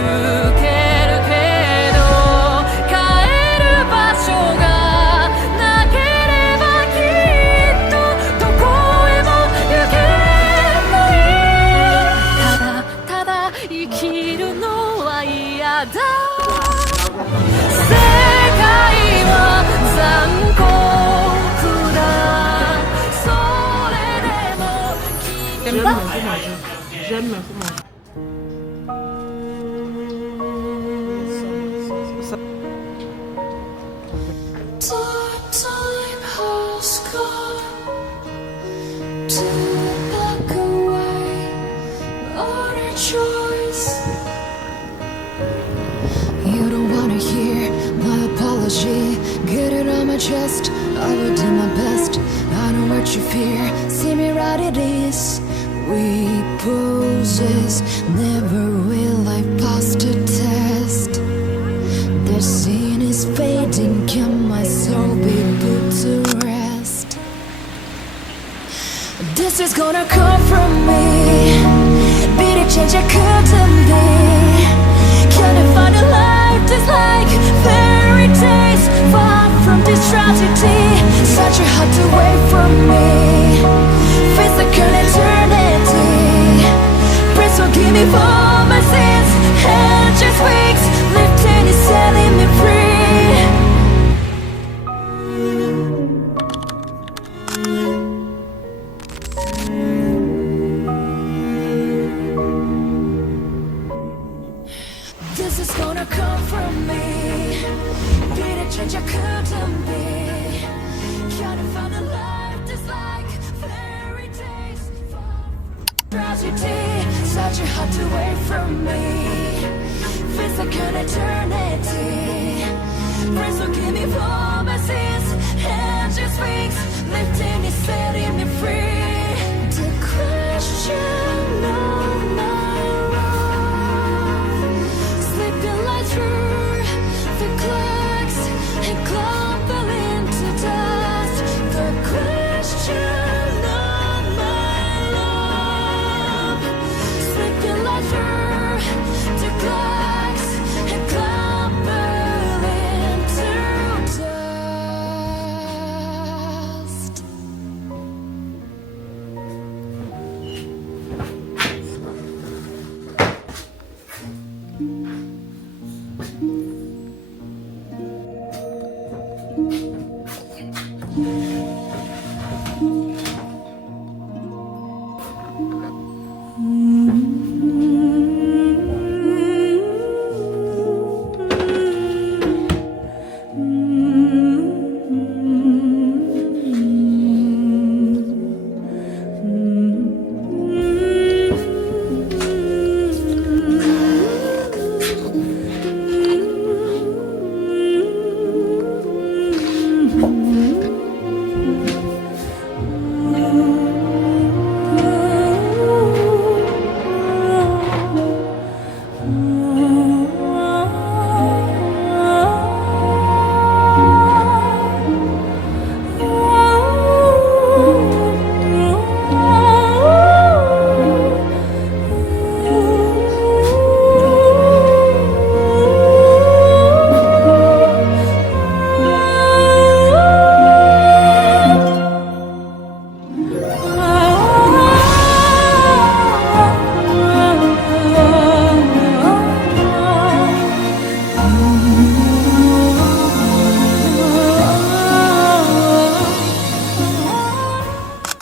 けるけど帰る場所がなければきっとどこへも行けないただただ生きるのは嫌だJ'aime un peu manger. Time has gone to back away on a choice. You don't wanna hear my apology. Get it on my chest, I will do my best. I know what you fear, see me right it is. We poses, never will I pass the test. The scene is fading, can my soul be put to rest? This is gonna come from me. Be the change I couldn't be. Can I find a life that's like fairy tales? Far from this tragedy. Such a heart away from me. Physical eternity. Please forgive me for my sins. And just weeks lifting is setting me free. This is gonna come from me. Be the change I couldn't be. Can't find a life that's like fairy tales. Tragedy, such a heart away from me. Physical eternity. Please forgive me for my sins. And just weeks lifting is setting me free. The question of my love, slipping light through the cracks and crumble into dust. The question of my love, slipping light through the cracks and crumble into dust.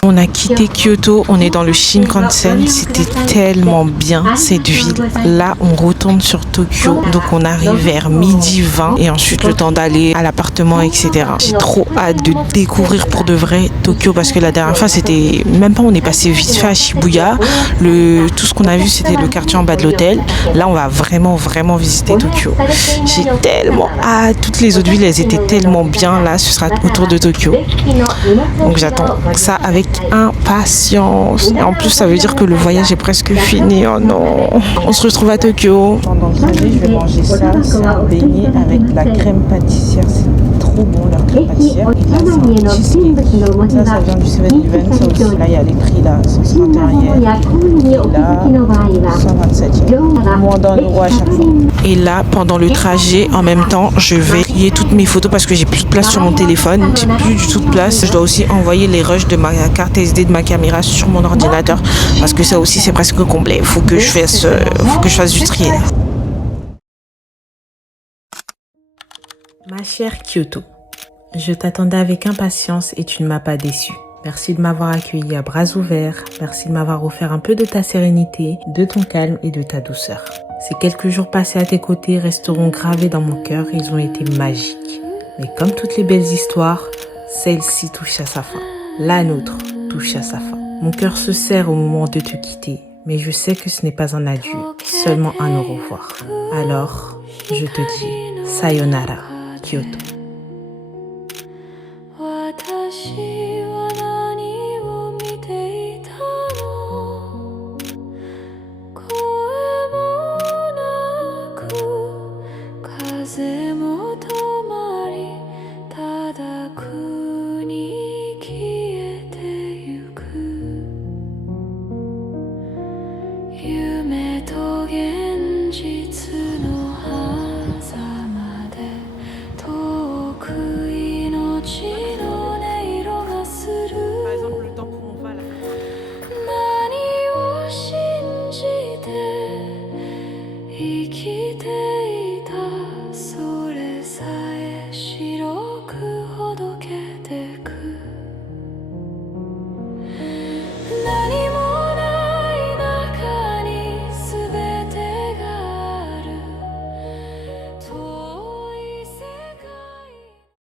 On a quitté Kyoto, on est dans le Shinkansen. C'était tellement bien cette ville. Là, on retourne sur Tokyo. Donc on arrive vers 12h20 et ensuite le temps d'aller à l'appartement, etc. J'ai trop hâte de découvrir pour de vrai Tokyo parce que la dernière fois, c'était même pas, on est passé vite fait à Shibuya. Tout ce qu'on a vu, c'était le quartier en bas de l'hôtel. Là, on va vraiment visiter Tokyo. J'ai tellement hâte. Toutes les autres villes, elles étaient tellement bien. Là, ce sera autour de Tokyo. Donc j'attends ça avec impatience. Et en plus, ça veut dire que le voyage est presque fini. Oh non. On se retrouve à Tokyo. Pendant le trajet, je vais manger ça. C'est un beignet avec la crème pâtissière. C'est trop bon, leur crème pâtissière. Et là, c'est un cheesecake. Ça vient du 7-Eleven. Ça aussi, là, il y a les prix là. 131 yens. Et là, 127 yens. Moins d'1 euro à chaque fois. Et là, pendant le trajet, en même temps, je vais trier toutes mes photos parce que j'ai plus de place sur mon téléphone. J'ai plus du tout de place. Je dois aussi envoyer les rushs de ma carte SD de ma caméra sur mon ordinateur parce que ça aussi, c'est presque complet. Faut que je fasse du tri. Ma chère Kyoto, je t'attendais avec impatience et tu ne m'as pas déçue. Merci de m'avoir accueilli à bras ouverts. Merci de m'avoir offert un peu de ta sérénité, de ton calme et de ta douceur. Ces quelques jours passés à tes côtés resteront gravés dans mon cœur et ils ont été magiques. Mais comme toutes les belles histoires, celle-ci touche à sa fin. La nôtre touche à sa fin. Mon cœur se serre au moment de te quitter, mais je sais que ce n'est pas un adieu, seulement un au revoir. Alors, je te dis sayonara, Kyoto. 私は